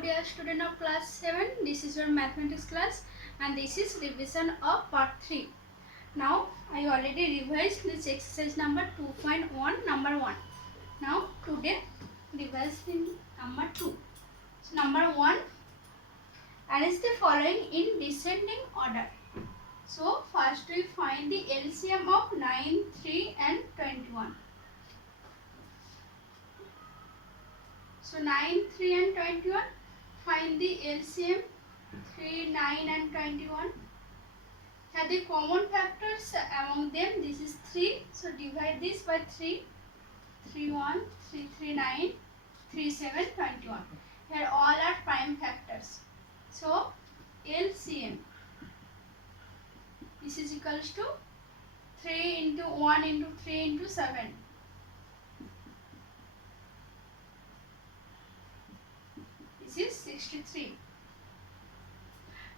dear student of class 7, this is your mathematics class and this is revision of part 3. Now I already revised this exercise number 2.1 number 1. Now today revise in number 2. So number 1, arrange the following in descending order. So first we find the LCM of 9, 3 and 21. So 9, 3 and 21, find the LCM 3, 9 and 21. Here the common factors among them, this is 3. So divide this by 3. 3, 1, 3, 3, 9, 3, 7, 21. Here all are prime factors. So LCM, this is equals to 3 into 1 into 3 into 7. This is 63.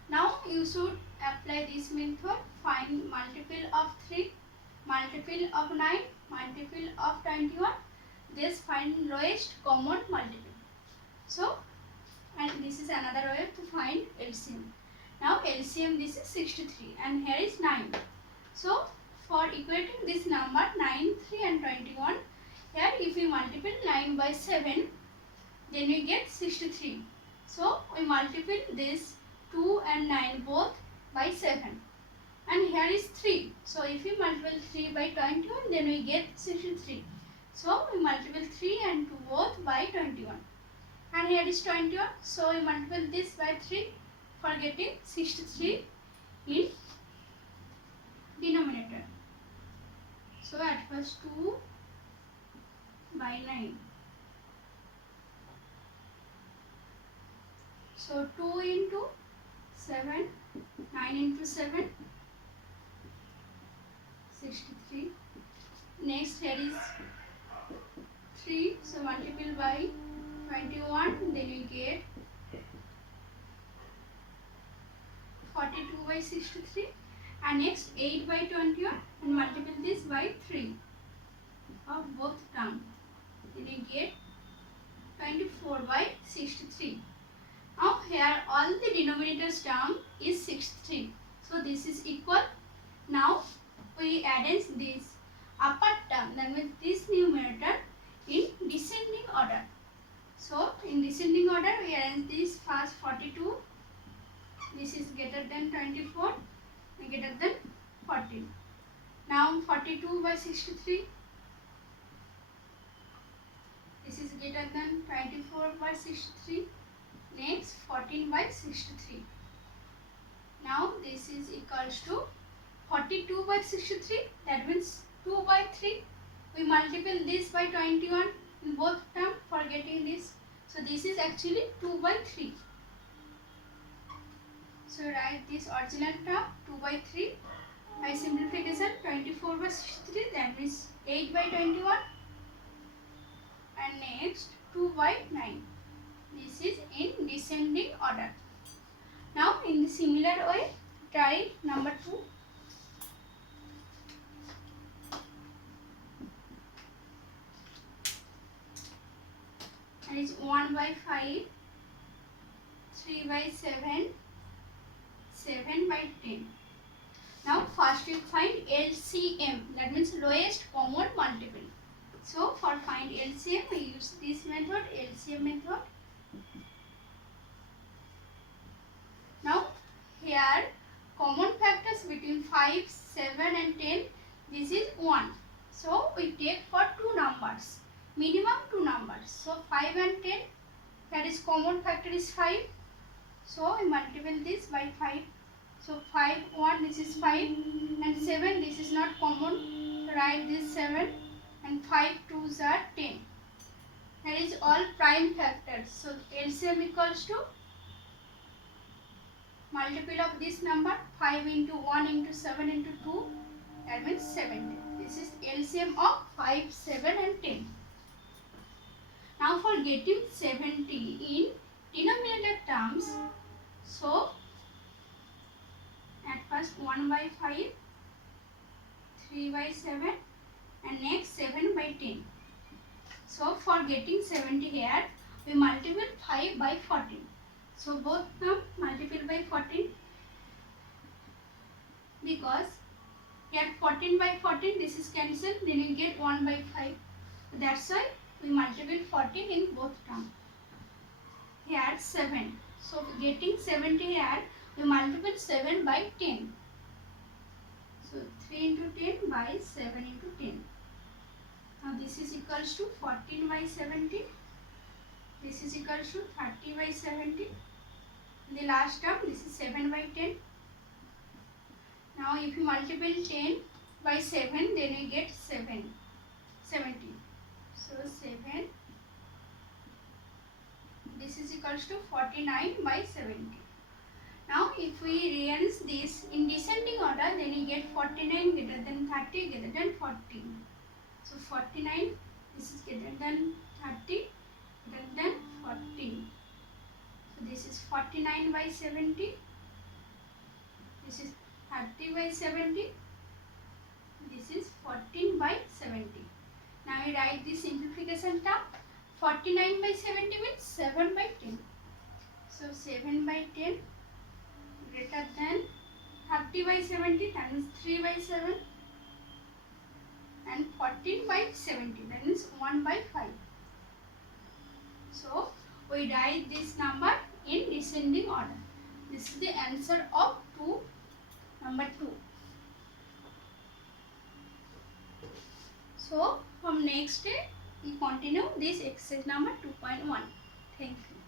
Now you should apply this method. Find multiple of 3, multiple of 9, multiple of 21. This find lowest common multiple. So, and this is another way to find LCM. Now LCM, this is 63 and here is 9. So for equating this number 9, 3 and 21, here if we multiply 9 by 7, then we get 63. So we multiply this 2 and 9 both by 7. And here is 3. So if we multiply 3 by 21, then we get 63. So we multiply 3 and 2 both by 21. And here is 21. So we multiply this by 3 for getting 63 in denominator. So at first 2 by 9. So 2 into 7, 9 into 7, 63. Next here is 3, so multiply by 21, then we get 42 by 63. And next 8 by 21 and multiply this by 3 of both terms. Then we get 24 by 63. Now here all the denominators term is 63. So this is equal. Now we arrange this upper term, that means this numerator, in descending order. So in descending order we arrange this first 42. This is greater than 24 and greater than 14. Now 42 by 63. This is greater than 24 by 63. Next 14 by 63. Now this is equals to 42 by 63. That means 2 by 3. We multiply this by 21 in both terms for getting this. So this is actually 2 by 3. So write this original term 2 by 3. By simplification 24 by 63, that means 8 by 21. And next 2 by 9. This is in descending order. Now in the similar way, try number 2. And it's 1 by 5, 3 by 7, 7 by 10. Now first we find LCM, that means lowest common multiple. So for find LCM we use this method, LCM method. Now here common factors between 5, 7 and 10, this is 1. So we take for two numbers, minimum two numbers. So 5 and 10, that is common factor is 5. So we multiply this by 5. So 5, 1, this is 5 and 7, this is not common. Write this 7 and 5 2s are 10. That is all prime factors. So LCM equals to multiple of this number 5 into 1 into 7 into 2, that means 70. This is LCM of 5, 7 and 10. Now for getting 70 in denominator terms, so at first 1 by 5, 3 by 7 and next 7 by 10. So for getting 70 here, we multiply 5 by 14. So both term multiply by 14 because here 14 by 14 this is cancelled, then you get 1 by 5. That's why we multiply 14 in both terms. Here 7. So getting 70 here, we multiply 7 by 10. So 3 into 10 by 7 into 10. Now this is equals to 14 by 70. This is equals to 30 by 70. In the last term, this is 7 by 10. Now if you multiply 10 by 7, then you get 70. So 7, this is equals to 49 by 70. Now if we rearrange this in descending order, then you get 49 greater than 30 greater than 14. So 49, this is greater than 30 greater than 14. So this is 49 by 70. This is 30 by 70. This is 14 by 70. Now we write the simplification term. 49 by 70 means 7 by 10. So 7 by 10 greater than 30 by 70, that means 3 by 7. And 14 by 70, that means 1 by 5. So we write this number in descending order. This is the answer of number 2. So from next day we continue this exercise number 2.1. Thank you.